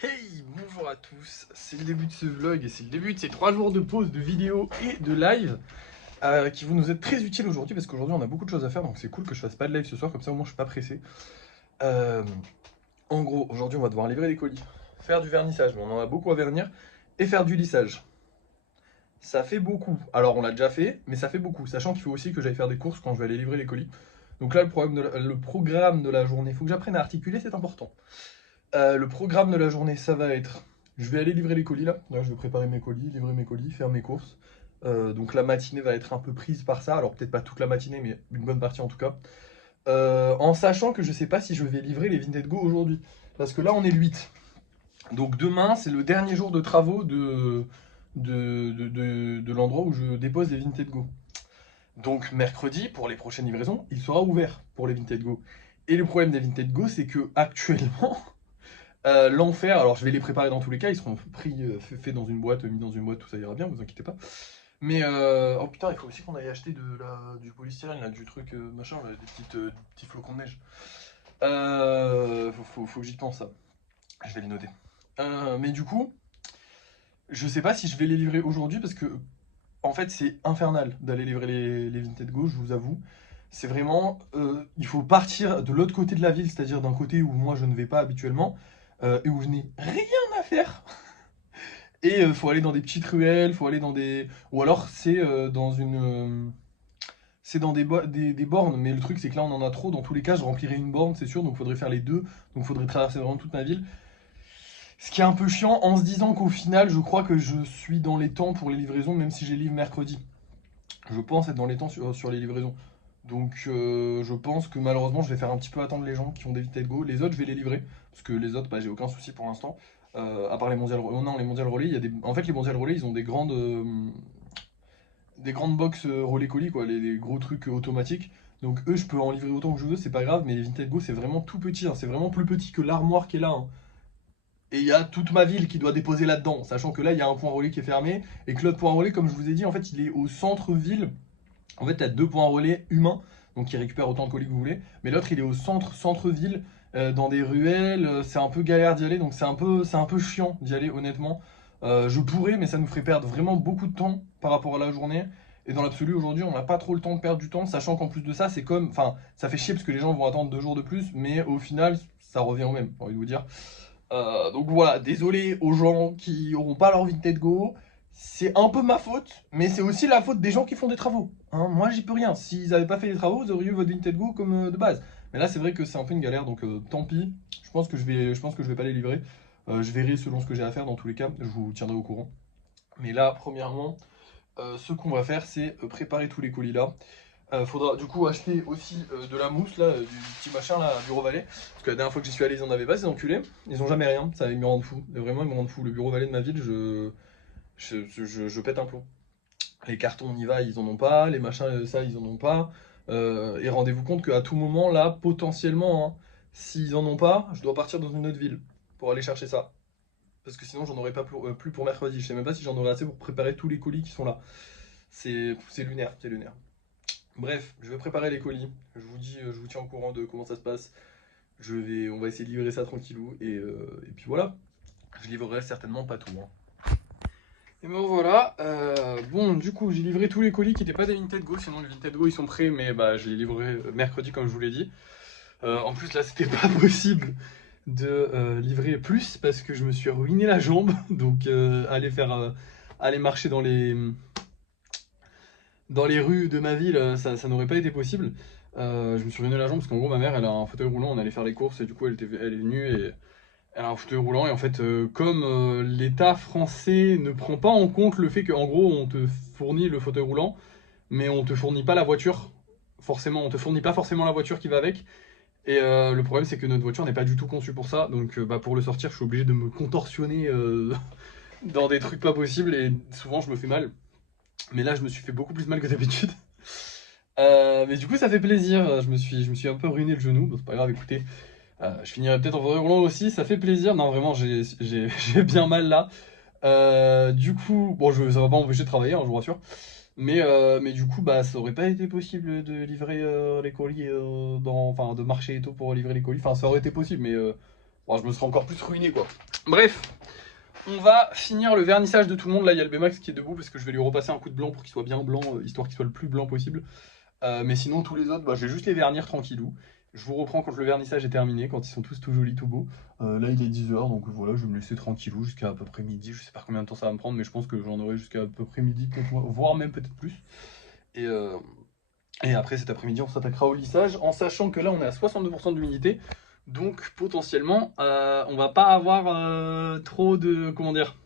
Hey, bonjour à tous, c'est le début de ce vlog et c'est le début de ces 3 jours de pause de vidéo et de live qui vont nous être très utiles aujourd'hui parce qu'aujourd'hui on a beaucoup de choses à faire, donc c'est cool que je fasse pas de live ce soir, comme ça au moins je suis pas pressé. Euh, En gros, aujourd'hui on va devoir livrer des colis, faire du vernissage, mais on en a beaucoup à vernir, et faire du lissage. Ça fait beaucoup, alors on l'a déjà fait, mais ça fait beaucoup, sachant qu'il faut aussi que j'aille faire des courses quand je vais aller livrer les colis. Donc là le programme de la journée, il faut que j'apprenne à articuler, c'est important. Le programme de la journée, ça va être, je vais aller livrer les colis là, je vais préparer mes colis, livrer mes colis, faire mes courses. Donc la matinée va être un peu prise par ça, alors peut-être pas toute la matinée, mais une bonne partie en tout cas. En sachant que je sais pas si je vais livrer les Vinted Go aujourd'hui, parce que là on est le 8. Donc demain c'est le dernier jour de travaux de l'endroit où je dépose les Vinted Go. Donc mercredi, pour les prochaines livraisons, il sera ouvert pour les Vinted Go. Et le problème des Vinted Go, c'est que actuellement, l'enfer, alors je vais les préparer dans tous les cas, ils seront pris, faits dans une boîte, mis dans une boîte, tout ça ira bien, vous inquiétez pas. Mais oh putain, il faut aussi qu'on aille acheter du polystyrène, là, du truc machin, là, des petits flocons de neige. Faut que j'y pense, ça. Je vais les noter. Mais du coup, je sais pas si je vais les livrer aujourd'hui parce que, en fait, c'est infernal d'aller livrer les Vinted Go, je vous avoue. C'est vraiment, il faut partir de l'autre côté de la ville, c'est-à-dire d'un côté où moi je ne vais pas habituellement, et où je n'ai rien à faire. Et faut aller dans des petites ruelles, faut aller dans des... Ou alors c'est dans une... c'est dans des bornes, mais le truc c'est que là on en a trop, dans tous les cas je remplirai une borne c'est sûr, donc faudrait faire les deux, donc faudrait traverser vraiment toute ma ville. Ce qui est un peu chiant en se disant qu'au final je crois que je suis dans les temps pour les livraisons, même si j'ai livre mercredi. Je pense être dans les temps sur les livraisons. Donc je pense que malheureusement je vais faire un petit peu attendre les gens qui ont des Vinted Go. Les autres je vais les livrer, parce que les autres bah, j'ai aucun souci pour l'instant. À part les mondiales relais. Oh non, les mondiales relais, il y a des... En fait les mondiales relais ils ont des grandes box relais colis, quoi, les gros trucs automatiques. Donc eux je peux en livrer autant que je veux, c'est pas grave, mais les Vinted Go c'est vraiment tout petit, hein. C'est vraiment plus petit que l'armoire qui est là, hein. Et il y a toute ma ville qui doit déposer là-dedans, sachant que là il y a un point relais qui est fermé, et que l'autre point relais, comme je vous ai dit, en fait il est au centre-ville. En fait, tu as deux points relais humains, donc qui récupèrent autant de colis que vous voulez. Mais l'autre, il est au centre-ville, dans des ruelles. C'est un peu galère d'y aller, donc c'est un peu chiant d'y aller, honnêtement. Je pourrais, mais ça nous ferait perdre vraiment beaucoup de temps par rapport à la journée. Et dans l'absolu, aujourd'hui, on n'a pas trop le temps de perdre du temps, sachant qu'en plus de ça, c'est comme. Enfin, ça fait chier parce que les gens vont attendre 2 jours de plus, mais au final, ça revient au même, j'ai envie de vous dire. Donc voilà, désolé aux gens qui n'auront pas leur Vinted Go. C'est un peu ma faute, mais c'est aussi la faute des gens qui font des travaux, hein. Moi, j'y peux rien. S'ils n'avaient pas fait les travaux, vous auriez eu votre Vinted Go comme de base. Mais là, c'est vrai que c'est un peu une galère, donc tant pis. Je pense que je vais pas les livrer. Je verrai selon ce que j'ai à faire dans tous les cas. Je vous tiendrai au courant. Mais là, premièrement, ce qu'on va faire, c'est préparer tous les colis là. Faudra du coup acheter aussi de la mousse là, du petit machin là, Bureau Vallée. Parce que la dernière fois que j'y suis allé, ils en avaient pas, ces enculés. Ils ont jamais rien, ça ils me rendent fou. Et vraiment, ils me rendent fou. Le Bureau Vallée de ma ville, je pète un plomb. Les cartons, on y va, ils en ont pas. Les machins, ça, ils en ont pas. Et rendez-vous compte qu'à tout moment, là, potentiellement, hein, s'ils en ont pas, je dois partir dans une autre ville pour aller chercher ça. Parce que sinon, j'en aurai pas plus pour mercredi. Je sais même pas si j'en aurai assez pour préparer tous les colis qui sont là. C'est lunaire, c'est lunaire. Bref, je vais préparer les colis. Je vous dis, je vous tiens au courant de comment ça se passe. On va essayer de livrer ça tranquillou. Et puis voilà. Je livrerai certainement pas tout, hein. Et bon voilà, bon du coup j'ai livré tous les colis qui n'étaient pas des Vinted Go, sinon les Vinted Go ils sont prêts, mais bah je les livrerai mercredi comme je vous l'ai dit. En plus là c'était pas possible de livrer plus parce que je me suis ruiné la jambe, donc aller marcher dans les rues de ma ville, ça n'aurait pas été possible. Je me suis ruiné la jambe parce qu'en gros ma mère elle a un fauteuil roulant, on allait faire les courses et du coup elle est venue et elle a un fauteuil roulant et en fait comme l'État français ne prend pas en compte le fait qu'en gros on te fournit le fauteuil roulant mais on te fournit pas la voiture, forcément on te fournit pas forcément la voiture qui va avec. Et le problème c'est que notre voiture n'est pas du tout conçue pour ça, donc bah, pour le sortir je suis obligé de me contorsionner dans des trucs pas possibles et souvent je me fais mal. Mais là je me suis fait beaucoup plus mal que d'habitude. Mais du coup ça fait plaisir, je me suis un peu ruiné le genou, bon, c'est pas grave, écoutez. Je finirai peut-être en fauteuil roulant aussi, ça fait plaisir. Non, vraiment, j'ai bien mal là. Du coup, bon, ça va pas m'empêcher de travailler, hein, je vous rassure. Mais du coup, bah, ça aurait pas été possible de livrer les colis, enfin, de marcher et tout pour livrer les colis. Enfin, ça aurait été possible, mais Bon, je me serais encore plus ruiné quoi. Bref, on va finir le vernissage de tout le monde. Là, il y a le Bmax qui est debout parce que je vais lui repasser un coup de blanc pour qu'il soit bien blanc, histoire qu'il soit le plus blanc possible. Mais sinon, tous les autres, bah, je vais juste les vernir tranquillou. Je vous reprends quand le vernissage est terminé, quand ils sont tous tout jolis, tout beaux. Là, il est 10h, donc voilà, je vais me laisser tranquillou jusqu'à à peu près midi. Je sais pas combien de temps ça va me prendre, mais je pense que j'en aurai jusqu'à à peu près midi, voire même peut-être plus. Et après, cet après-midi, on s'attaquera au lissage, en sachant que là, on est à 62% d'humidité. Donc, potentiellement, on va pas avoir trop de... Comment dire?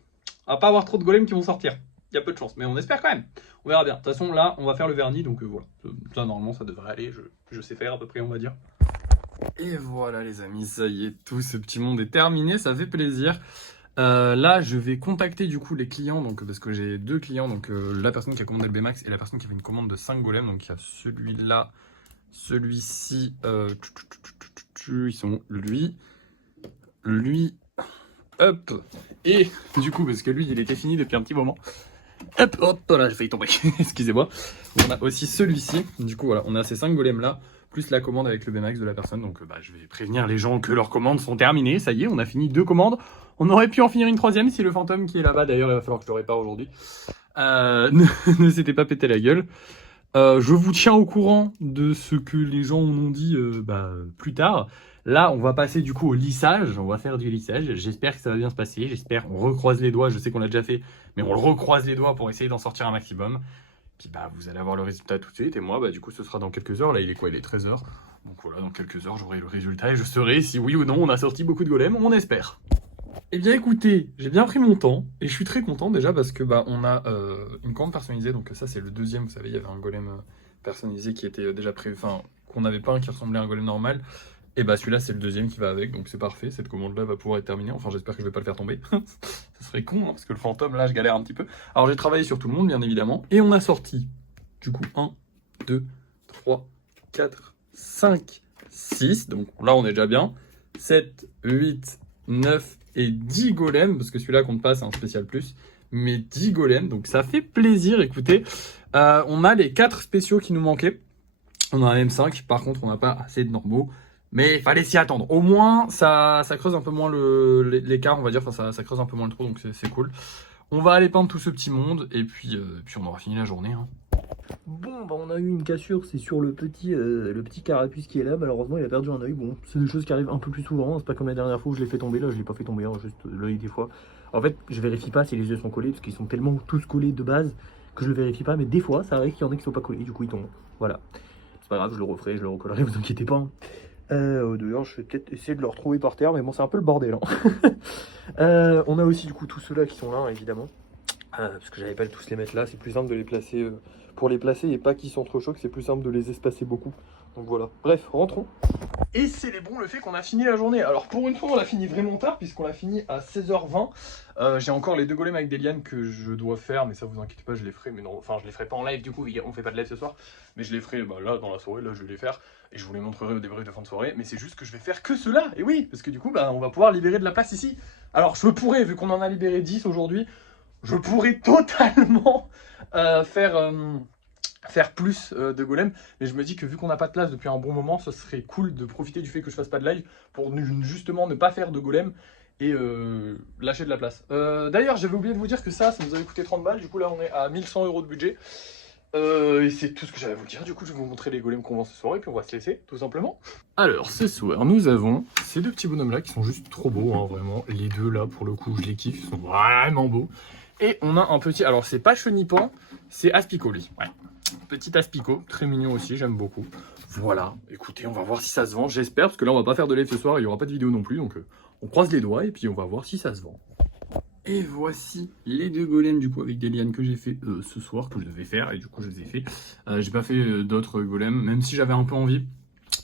On va pas avoir trop de golems qui vont sortir. Il y a peu de chance, mais on espère quand même. On verra bien. De toute façon, là, on va faire le vernis, donc voilà. Ça, normalement, ça devrait aller. Je sais faire à peu près, on va dire. Et voilà, les amis, ça y est, tout ce petit monde est terminé. Ça fait plaisir. Là, je vais contacter du coup les clients, donc, parce que j'ai 2 clients, donc la personne qui a commandé le Bmax et la personne qui avait une commande de 5 golems. Donc il y a celui-là, celui-ci, ils sont lui, hop, et du coup, parce que lui, il était fini depuis un petit moment. Hop, hop, là, j'ai failli tomber, excusez-moi. On a aussi celui-ci, du coup, voilà, on a ces 5 golems là, plus la commande avec le Bmax de la personne. Donc, bah, je vais prévenir les gens que leurs commandes sont terminées. Ça y est, on a fini 2 commandes. On aurait pu en finir une 3e si le fantôme qui est là-bas, d'ailleurs, il va falloir que je le répare aujourd'hui, ne s'était pas pété la gueule. Je vous tiens au courant de ce que les gens m'ont dit plus tard. Là, on va passer du coup au lissage. On va faire du lissage. J'espère que ça va bien se passer. J'espère, on recroise les doigts. Je sais qu'on l'a déjà fait, mais on le recroise les doigts pour essayer d'en sortir un maximum. Puis bah, vous allez avoir le résultat tout de suite. Et moi, bah, du coup, ce sera dans quelques heures. Là, il est quoi? Il est 13h. Donc voilà, dans quelques heures, j'aurai le résultat et je saurai si oui ou non on a sorti beaucoup de golems. On espère. Eh bien écoutez, j'ai bien pris mon temps et je suis très content déjà parce que bah on a une commande personnalisée, donc ça c'est le deuxième, vous savez, il y avait un golem personnalisé qui était déjà prévu, enfin qu'on n'avait pas un qui ressemblait à un golem normal, et bah celui-là c'est le deuxième qui va avec, donc c'est parfait, cette commande-là va pouvoir être terminée, enfin j'espère que je vais pas le faire tomber, ça serait con hein, parce que le fantôme là je galère un petit peu. Alors j'ai travaillé sur tout le monde bien évidemment, et on a sorti du coup 1, 2, 3, 4, 5, 6, donc là on est déjà bien, 7, 8, 9 et 10 golems, parce que celui-là compte pas, c'est un spécial plus, mais 10 golems, donc ça fait plaisir, écoutez. On a les 4 spéciaux qui nous manquaient, on en a même 5, par contre on n'a pas assez de normaux, mais il fallait s'y attendre. Au moins, ça creuse un peu moins l'écart, on va dire, enfin ça creuse un peu moins le trou, donc c'est cool. On va aller peindre tout ce petit monde, et puis on aura fini la journée. Hein. Bon, bah on a eu une cassure, c'est sur le petit carapuce qui est là. Malheureusement, il a perdu un œil. Bon, c'est des choses qui arrivent un peu plus souvent. C'est pas comme la dernière fois où je l'ai fait tomber. Là, je l'ai pas fait tomber, hein, juste l'œil des fois. En fait, je vérifie pas si les yeux sont collés parce qu'ils sont tellement tous collés de base que je le vérifie pas. Mais des fois, ça arrive qu'il y en a qui sont pas collés. Du coup, ils tombent. Voilà. C'est pas grave, je le referai, je le recollerai, vous inquiétez pas. D'ailleurs, je vais peut-être essayer de le retrouver par terre, mais bon, c'est un peu le bordel. Hein. On a aussi du coup tous ceux-là qui sont là, évidemment. Parce que j'avais pas tous les mettre là, c'est plus simple de les placer pour les placer et pas qu'ils s'entrechoquent, c'est plus simple de les espacer beaucoup. Donc voilà. Bref, rentrons. Et célébrons le fait qu'on a fini la journée. Alors pour une fois, on l'a fini vraiment tard, puisqu'on l'a fini à 16h20. J'ai encore les 2 golems avec des lianes que je dois faire, mais ça vous inquiétez pas, je les ferai. Mais non, enfin, je les ferai pas en live du coup, on fait pas de live ce soir. Mais je les ferai là dans la soirée, là je vais les faire. Et je vous les montrerai au débrief de fin de soirée. Mais c'est juste que je vais faire que cela. Et oui, parce que du coup, on va pouvoir libérer de la place ici. Alors je pourrais, vu qu'on en a libéré 10 aujourd'hui, je pourrais totalement faire plus de golems, mais je me dis que vu qu'on n'a pas de place depuis un bon moment, ce serait cool de profiter du fait que je fasse pas de live pour justement ne pas faire de golems et lâcher de la place. D'ailleurs, j'avais oublié de vous dire que ça nous avait coûté 30 balles, du coup là on est à 1100 € de budget. Et c'est tout ce que j'avais à vous dire, du coup je vais vous montrer les golems qu'on vend ce soir et puis on va se laisser, tout simplement. Alors ce soir, nous avons ces 2 petits bonhommes là qui sont juste trop beaux, hein, vraiment. Les 2 là, pour le coup, je les kiffe, ils sont vraiment beaux. Et on a un petit, alors c'est pas chenipan, c'est aspicot lui, ouais. Petit aspicot, très mignon aussi, j'aime beaucoup. Voilà, écoutez, on va voir si ça se vend, j'espère, parce que là on va pas faire de live ce soir, il y aura pas de vidéo non plus, donc on croise les doigts et puis on va voir si ça se vend. Et voici les 2 golems du coup avec des lianes que j'ai fait ce soir, que je devais faire, et du coup je les ai fait. J'ai pas fait d'autres golems, même si j'avais un peu envie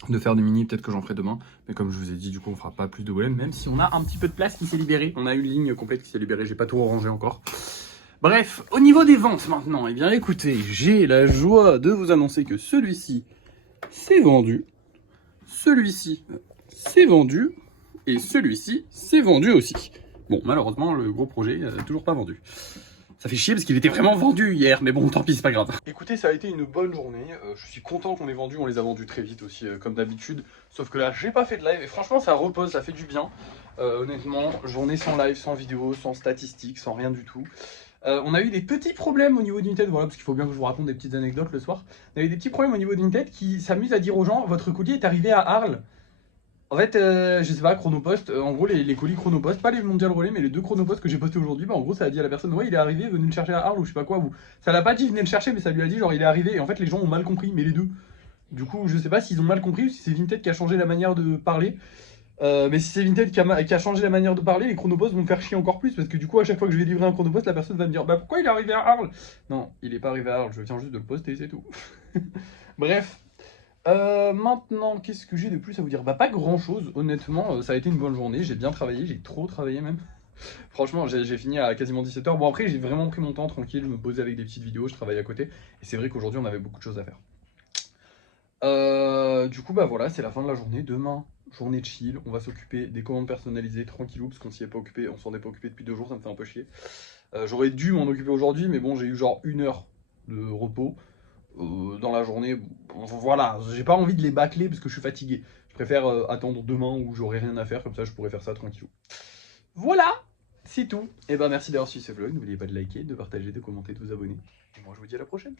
de faire du mini, peut-être que j'en ferai demain. Mais comme je vous ai dit, du coup on fera pas plus de golems, même si on a un petit peu de place qui s'est libérée. On a une ligne complète qui s'est libérée, j'ai pas tout rangé encore. Bref, au niveau des ventes maintenant, eh bien écoutez, j'ai la joie de vous annoncer que celui-ci c'est vendu, celui-ci c'est vendu, et celui-ci c'est vendu aussi. Bon, malheureusement, le gros projet toujours pas vendu. Ça fait chier parce qu'il était vraiment vendu hier, mais bon, tant pis, c'est pas grave. Écoutez, ça a été une bonne journée. Je suis content qu'on ait vendu. On les a vendus très vite aussi, comme d'habitude. Sauf que là, j'ai pas fait de live. Et franchement, ça repose, ça fait du bien. Honnêtement, journée sans live, sans vidéo, sans statistiques, sans rien du tout. On a eu des petits problèmes au niveau d'United, voilà, parce qu'il faut bien que je vous raconte des petites anecdotes le soir. On a eu des petits problèmes au niveau d'United qui s'amusent à dire aux gens, votre colis est arrivé à Arles. En fait, je sais pas, Chronopost, en gros les colis Chronopost, pas les Mondial Relais, mais les 2 Chronopost que j'ai postés aujourd'hui, bah en gros ça a dit à la personne, ouais il est arrivé, venez le chercher à Arles ou je sais pas quoi, ou ça l'a pas dit venez le chercher, mais ça lui a dit genre il est arrivé, et en fait les gens ont mal compris, mais les deux. Du coup je sais pas s'ils ont mal compris ou si c'est Vinted qui a changé la manière de parler. Mais si c'est Vinted qui a changé la manière de parler, les Chronopost vont me faire chier encore plus, parce que du coup à chaque fois que je vais livrer un Chronopost, la personne va me dire, bah pourquoi il est arrivé à Arles? Non, il est pas arrivé à Arles, je viens juste de le poster, c'est tout. Bref. Maintenant, qu'est-ce que j'ai de plus à vous dire? Bah pas grand chose, honnêtement, ça a été une bonne journée, j'ai bien travaillé, j'ai trop travaillé même. Franchement, j'ai fini à quasiment 17h. Bon après, j'ai vraiment pris mon temps tranquille, je me posais avec des petites vidéos, je travaillais à côté. Et c'est vrai qu'aujourd'hui, on avait beaucoup de choses à faire. Du coup, bah voilà, c'est la fin de la journée. Demain, journée de chill, on va s'occuper des commandes personnalisées tranquillou, parce qu'on s'y est pas occupé, on s'en est pas occupé depuis 2 jours, ça me fait un peu chier. J'aurais dû m'en occuper aujourd'hui, mais bon, j'ai eu genre 1 heure de repos dans la journée. Voilà, j'ai pas envie de les bâcler parce que je suis fatigué. Je préfère attendre demain où j'aurai rien à faire, comme ça je pourrais faire ça tranquillou. Voilà, c'est tout. Et ben merci d'avoir suivi ce vlog. N'oubliez pas de liker, de partager, de commenter, de vous abonner. Et moi je vous dis à la prochaine.